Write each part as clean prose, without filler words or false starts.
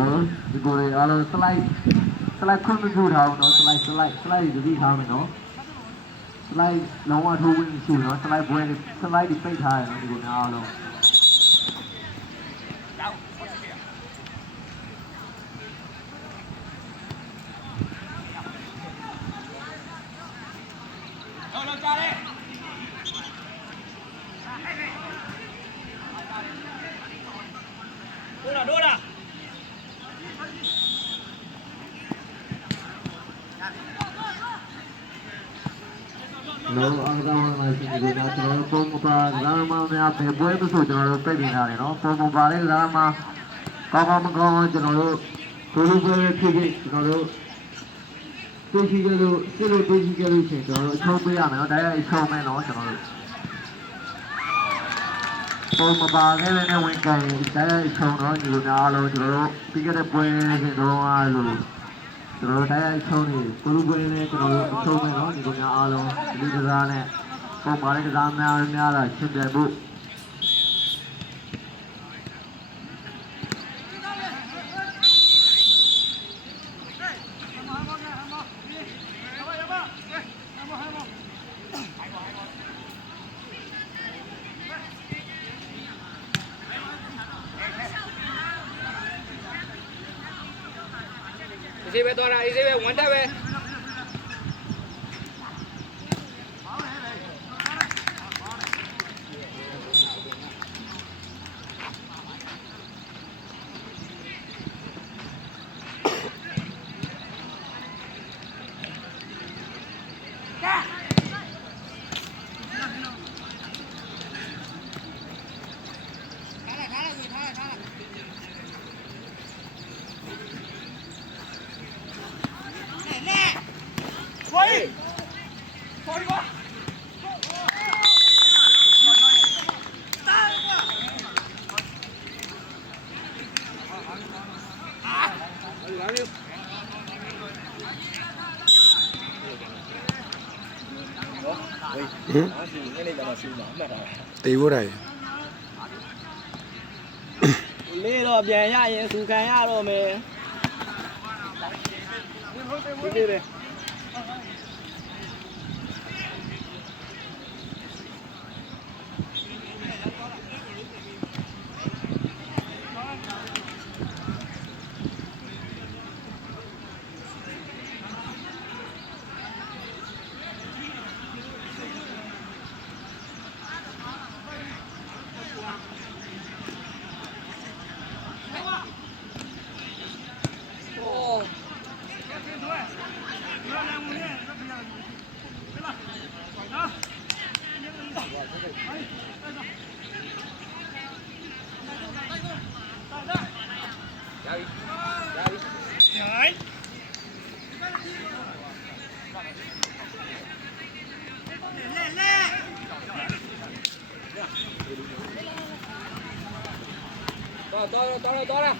နော်ဒီကိုလေးအားလုံး slide ခွင့်မပြုထားဘူးနော် slide ဒီဒီထားမယ်နော် slide လုံးဝထိုးဝင်ရှိနော် slide ဘွဲ slide ဒီပိတ်ထားရနော်ဒီကိုများအားလုံးနော်အားကောင်းလာရှိနေကြကျွန်တော်ပုံမပါလာမများပဲပွဲမဆိုကျွန်တော်တို့ပြည့်နေရတယ်နော်ပုံမပါလေးလာမကောင်းမကောင်းကျွန်တော်တို့ကိုလိုပွဲဖြစ်ဖြစ်ကျွန်တော်တို့တွေ့ရှိကြလို့စိတ်လို့တွေ့ရှိကြလို့ရှင်ကျွန်တော်တို့အချုံးပေးရမယ်နော်ဒါရိုက်အချုံးမယ်နော်ကျွန်တော်တို့ပုံမပါခဲ့တဲ့ဝင်ကန်ဒါရိုက်အချုံးတော့ဒီလိုများအားလုံးကျွန်တော်တို့ပြီးခဲ့တဲ့ပွဲရှင်တော့အားလို့ကျွန်တော်တို့တိုင်းရိုက်ချုံးနေကိုလူပွဲနဲ့ကျွန်တော်တို့အချုံးမယ်နော်ဒီလိုများအားလုံးဒီကစားနဲ့ပုံပါလေးကစားများတာရှင်းပြဖို့easy ပဲသွားတာ easy ပဲ1 တက်ပဲတေးဖို့တယ်လေးတော့ပြန်ရရင်စူခံရတော့မယ်ဒီလေတော်လာ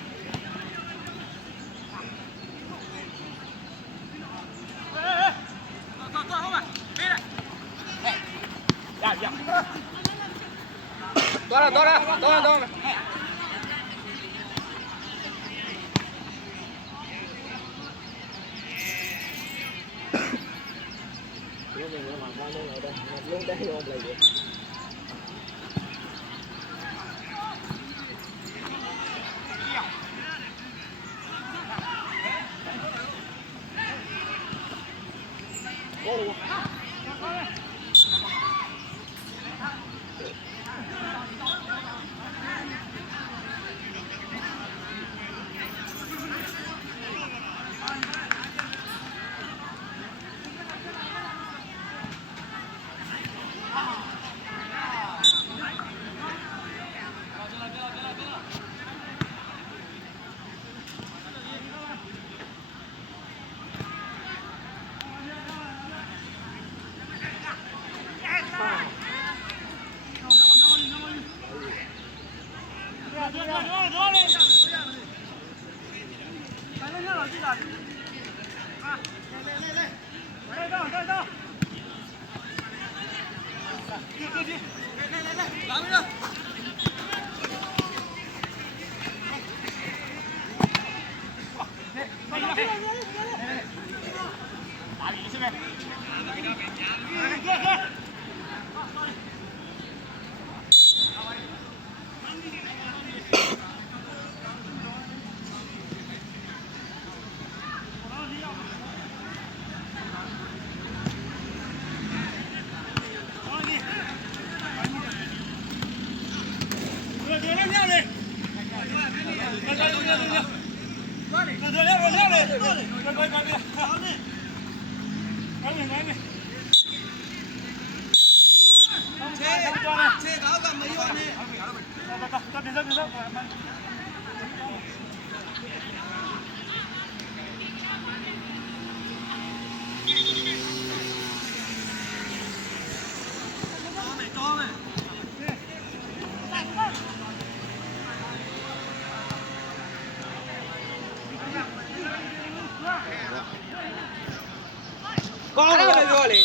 ကောင်းတယ်ပြောလေ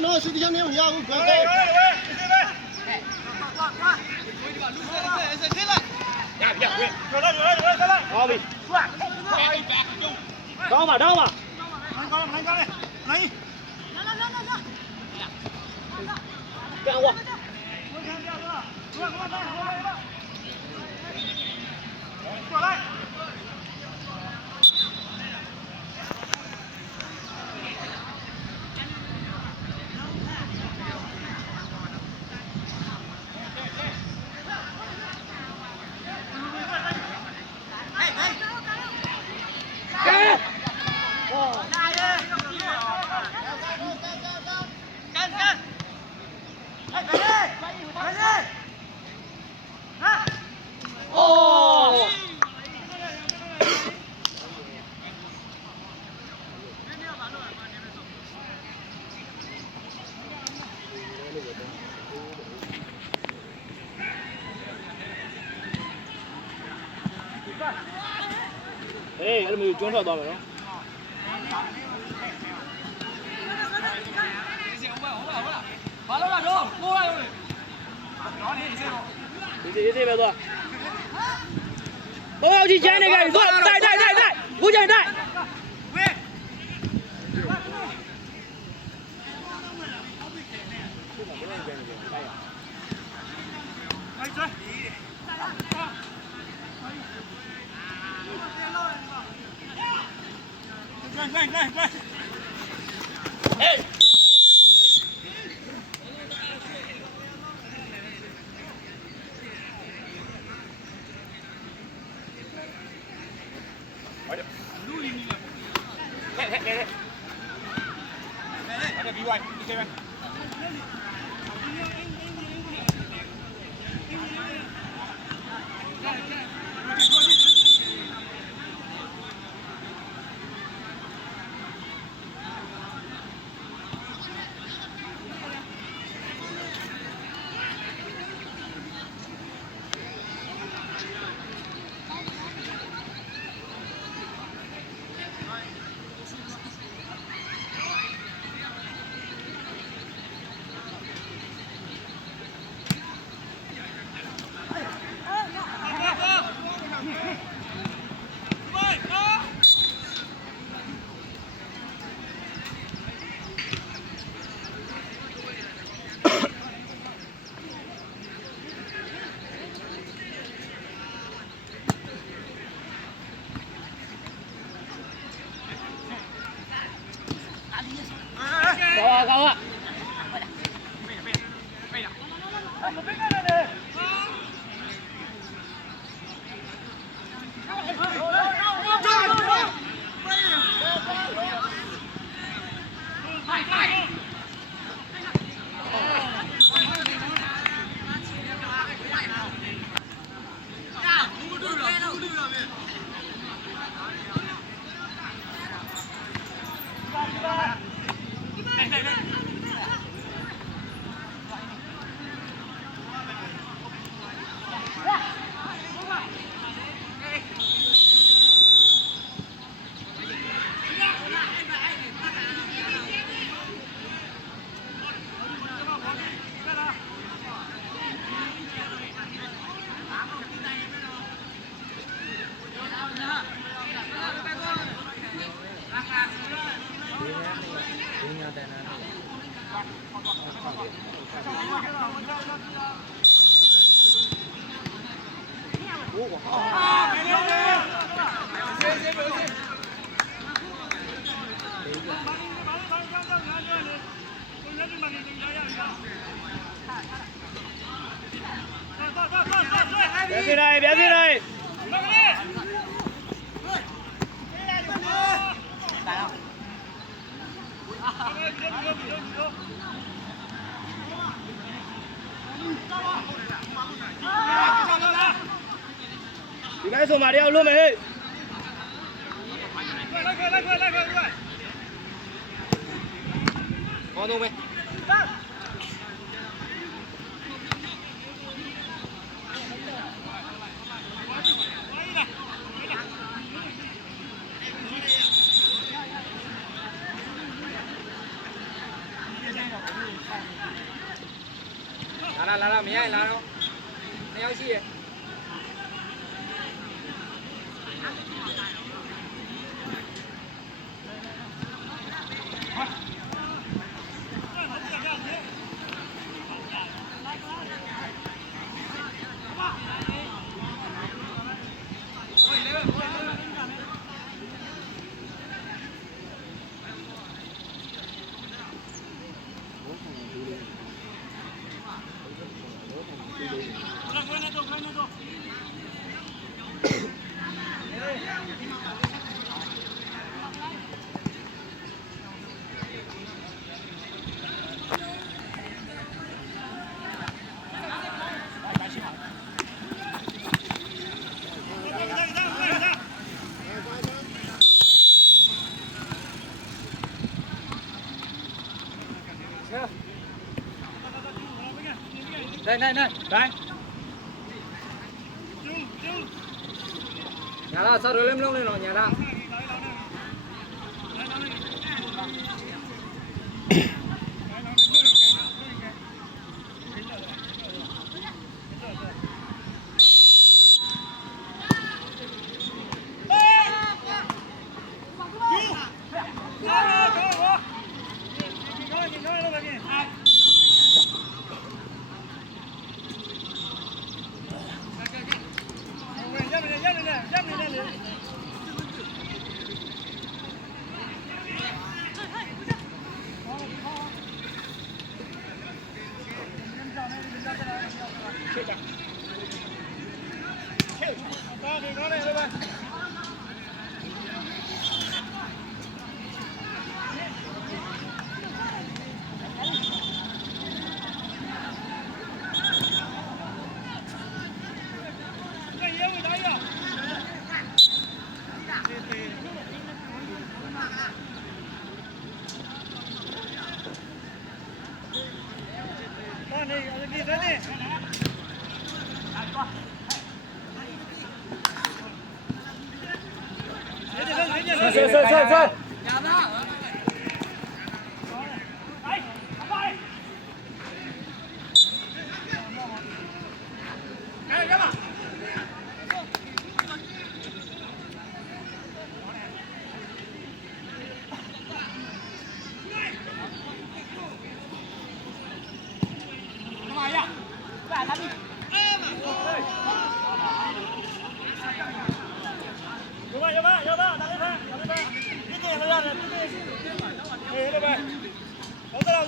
no, si ya no, ya, Đâu mà đâu mà Kẹo quá Ê, em mình trốn vào đó rồi đó. Vào đâu là đâu? Cô đây rồi. Đi về rồi. Bố gì chơi này kìa. Đây. Cú chơi đây. Hey! Cao ạ. 别进来，别进来。你该送马里奥落没？来！黄东没？来，明天来喽，没有戏。来，nhà là sao rồi lên lông lên rồi nhà là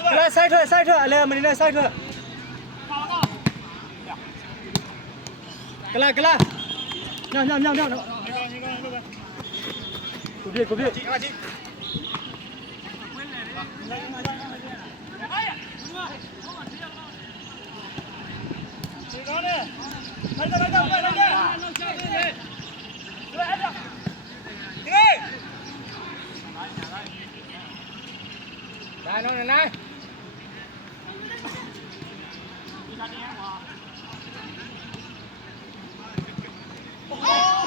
Thôi. Lại sai thôi, lên mình lên sai thôi. Cái lại. Nhau. Cúp điện. Này.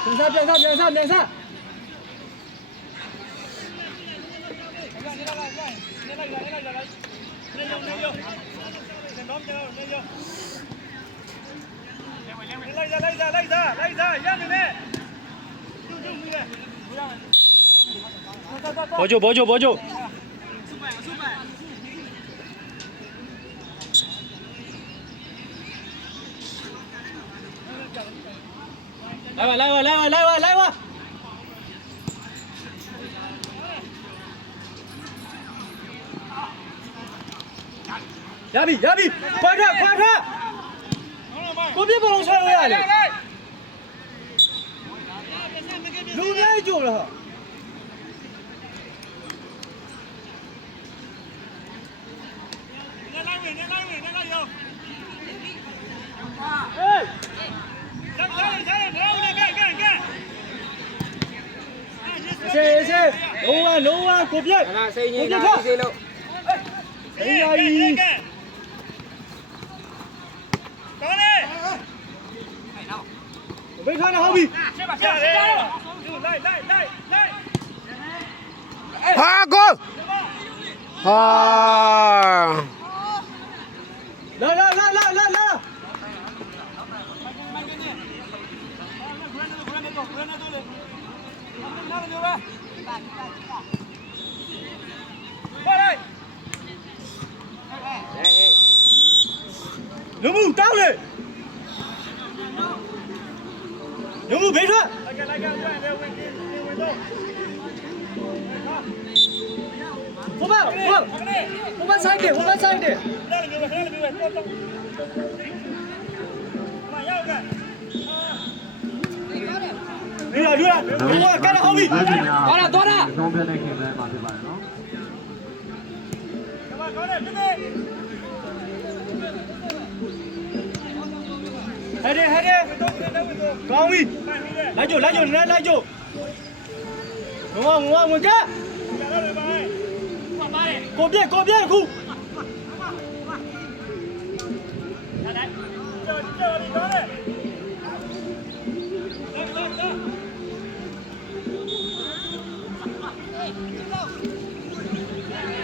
Đường xa. Lấy ra, ra đi nè. Bó vô. လိုက်ပါရပြီခွာထွက်ကိုပြစ်ပေါ်လုံးဆွဲလို့ရတယ်လူများကြိုလားလုံးဝကိုပြက်စိတ်ကြီးလားစိတ်လို့အေးယာကြီးကောင်းလေဘေးခါနာဟုတ်ပြီလိုက်ဟာကိုဟာလာလူမှုတောင်းလေလူမှုဘေးထွက်ဟိုဘက်ဆိုင်တယ်လူလာကဲတော့ဟုတ်ပြီဟာလာတော့တာ သုံးပြတဲ့ခင်ဗျာမှာဖြစ်ပါတယ်နော် ဟဲ့ကောင်းပြီလိုက်ကြိုဝင်ကကိုပြက်ခု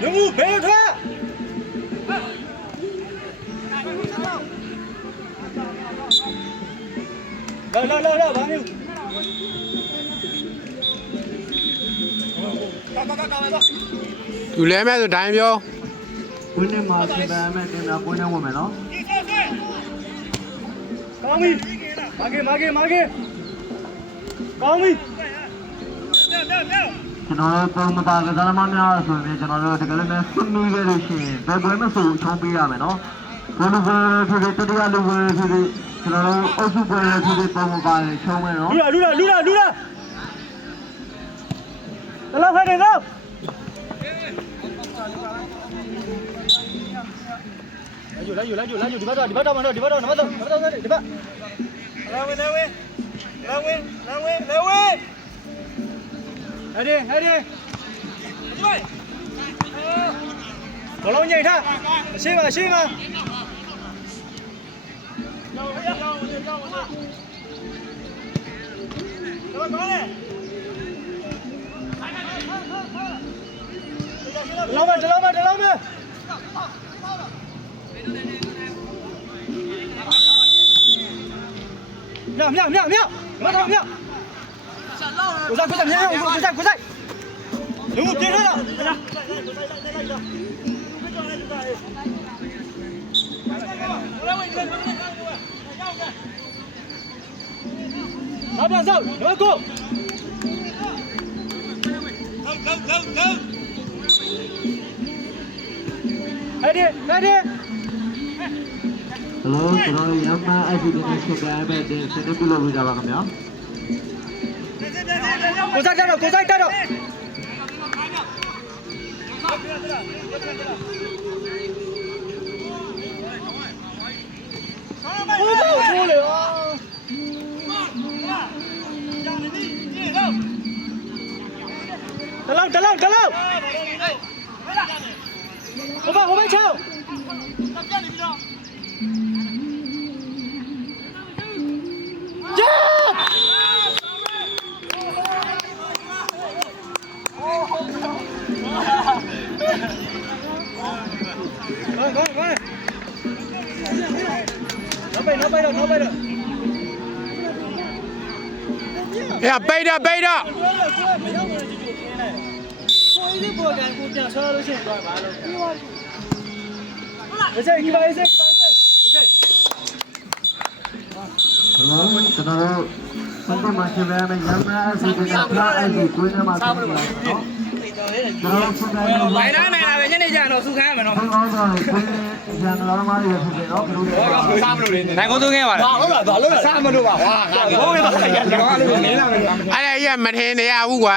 လူမှုဘေးထွက်လာဘာမျိုးယူလဲမဲ့ဆိုဒိုင်းပြော ဝင်းနေမှာပြင်ပမဲ့ခင်ဗျာပွဲနေဝင်မယ်နော် ကောင်းပြီမာကေကောင်းပြီကျွန်တော်တို့ပုံမပါကစားသမားများဆိုရင်ကျွန်တော်တို့တကယ်လို့ဆွေးနွေးခဲ့လို့ရှိရင်ဘယ်ပွဲမဆိုချုံးပေးရမယ်နော်ဘယ်လိုပဲဖြစ်ဖြစ်တရားလိုပဲဖြစ်ဖြစ်ကျွန်တော်တို့အုပ်စုပွဲဖြစ်ဖြစ်ပုံမပါရင်ချုံးမယ်နော်လူလာတလောက်ခိုင်းနေတော့လိုက်ကြိုဒီဘက်တော့နံပါတ်ဒီဘက်လာဝင်ဟဲ့ဘလုံးညိတ်ထားအရှိမလောက်မမြောက်မတော်မြောက်ကိုစားမြောက်ကိုစားလူပြင်းထားတော့ပြန်စောက်ဒီကို Ready ဟယ်လိုကျွန်တော်ရမအစီအစဉ်နဲ့ဆက်ကြရမယ့်တင်စနေပြုလုပ်ပေးကြပါခင်ဗျာကိုစားတော့တလောက်ဟိုဘက်ချောင်းနောက်ပိုက်တော့အေးပိတ်တာကိုအေးပေါ်ကန်ကိုပြန်ဆွဲလို့ရှိရင်တော့ဘာလို့အေးစိတ်ကြီးပါโอเคဟယ်လိုကျွန်တော်တို့ ဆုံးမရှင်ပဲမယ်ရမအစီကဖလားအဲ့ဒီကိုင်းထဲမှာဆက်ပြီးတော့ကျွန်တော်ဆုံးတိုင်းတော့ မိုင်းနိုင်လာပဲညနေကျတော့စုခမ်းရမယ်နော် ဘုန်းတော်ကိုင်းရန်လာမှရဖြစ်တယ်နော်ဘယ်လိုလဲ စားမလို့လေနိုင်ကုန်သုံးခင်းပါလားဟုတ်လားဘာလို့စားမလို့ပါဟာငါဘိုးရပါရကောင်းလို့နေလာမယ် အဲ့ဒါကြီးကမထင်နေရဘူးကွာ